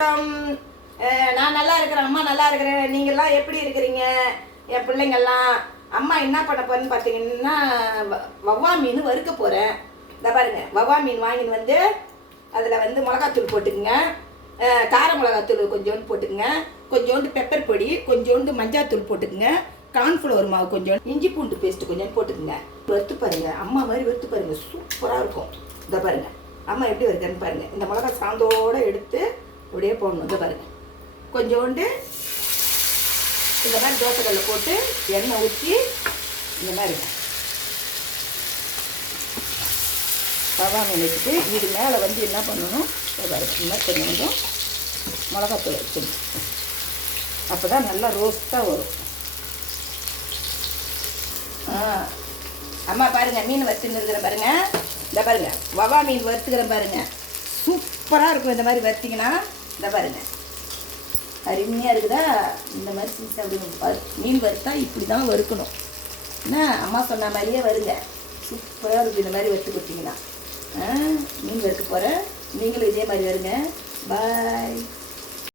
நான் நல்லா இருக்கிறேன். அம்மா நல்லா இருக்கிறேன். நீங்கள்லாம் எப்படி இருக்கிறீங்க? என் பிள்ளைங்கள்லாம் அம்மா என்ன பண்ண போறேன்னு பார்த்தீங்கன்னா வவ்வா மீன் வறுக்க போகிறேன். இந்த பாருங்க, வவ்வா மீன் வாங்கின்னு வந்து அதில் வந்து மிளகாத்தூள் போட்டுக்குங்க, கார மிளகாத்தூள் கொஞ்சோண்டு போட்டுக்குங்க, கொஞ்சோண்டு பெப்பர் பொடி, கொஞ்சோண்டு மஞ்சாத்தூள் போட்டுக்குங்க, கார்ன்ஃப்ளவர் மாவு கொஞ்சம், இஞ்சி பூண்டு பேஸ்ட்டு கொஞ்சம் போட்டுக்குங்க. வறுத்து பாருங்கள், அம்மா மாதிரி வறுத்து பாருங்கள், சூப்பராக இருக்கும். இதை பாருங்கள் அம்மா எப்படி வருதுன்னு பாருங்கள். இந்த மிளகா சாந்தோடு எடுத்து அப்படியே போடணும். இதை பாருங்கள், கொஞ்சோண்டு இந்த மாதிரி தோசைக்கல்ல போட்டு எண்ணெய் ஊற்றி இந்த மாதிரி வவ்வா மீன் வச்சுட்டு இது மேலே வந்து என்ன பண்ணணும், இதை பாருங்கள், இந்த மாதிரி கொஞ்சம் கொஞ்சம் மிளகாத்தூள் வச்சுக்கணும். அப்போ தான் நல்லா ரோஸ்ட்டாக வரும். அம்மா பாருங்கள், மீன் வறுத்துன்னு இருக்கிறேன் பாருங்கள். இந்த பாருங்கள், வவ்வா மீன் வறுத்துக்கிறேன் பாருங்கள், சூப்பராக இருக்கும். இந்த மாதிரி வறுத்திங்கன்னா இந்த பாருங்கள் அருமையாக இருக்குதா. இந்த மாதிரி செஞ்சு அப்படி மீன் வறுத்தா இப்படி தான் வறுக்கணும். என்ன அம்மா சொன்ன மாதிரியே வருங்க, சூப்பராக இருக்கும். இந்த மாதிரி வறுத்து கொடுத்தீங்கன்னா மீன் வறுக்க போகிறேன். நீங்களும் இதே மாதிரி வருங்க. பாய்.